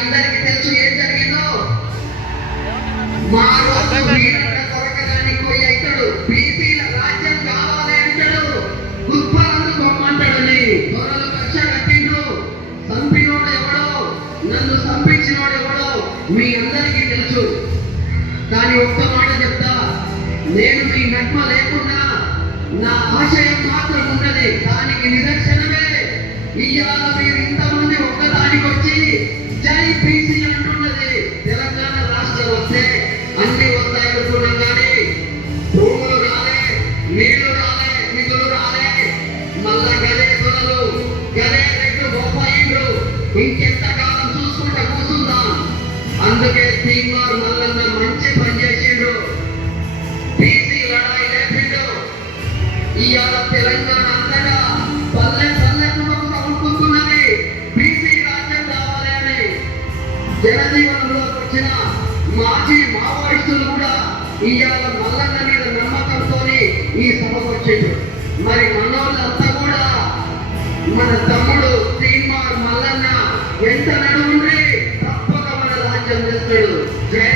అందరికీ తెలుసు ఏం జరిగిందో. మా రోజు వీరంట కొరకడానికి పోయి అవుతాడు, బీసీల రాజ్యం కావాలి అంటాడు, గుర్పాలను కొమ్మంటాడని దొరలు కక్ష కట్టిండు. చంపినోడు ఎవడో, నన్ను చంపించినోడు ఎవడో మీ అందరికీ తెలుసు. కానీ ఒక్క మాట చెప్తా, నేను మీ నట్మ లేకున్నా నా ఆశయం మాత్రం ఉన్నది. దానికి నిదర్శనమే ఇవాళ మీరు ఇంతమంది ఒక్కదానికి వచ్చి జై బీసీ అంటున్నది. తెలంగాణ రాష్ట్రం వస్తే అన్ని వస్తాయి అనుకున్నాం, కానీ భూములు రాలే, నీళ్లు రాలే, నిధులు రాలే. మళ్ళా గదే దొరలు, గదే రెడ్లు గొప్పయిండ్రు. ఇంకెంతకాలం చూసుకుంటా కూర్చుందాం. అందుకే తీన్మార్ మల్లన్న మంచి పని చేసిండ్రు, బీసీ లడాయి లేపిండు. ఇవాళ తెలంగాణ అంతటా పల్లె పల్లెకు అనుకుంటున్నది బీసీ రాజ్యం కావాలి అని. జనజీవనంలోకి వచ్చిన మాజీ మావోయిస్టులు కూడా ఇవాళ మల్లన్న మీద నమ్మకంతో ఈ సభకు వచ్చిండ్రు. మరి మనోళ్ళంతా కూడా మన తమ్ముడు తీన్మార్ మల్లన్న ఎంత నడువుండ్రి తప్పక మన రాజ్యం చేస్తాడు. జయ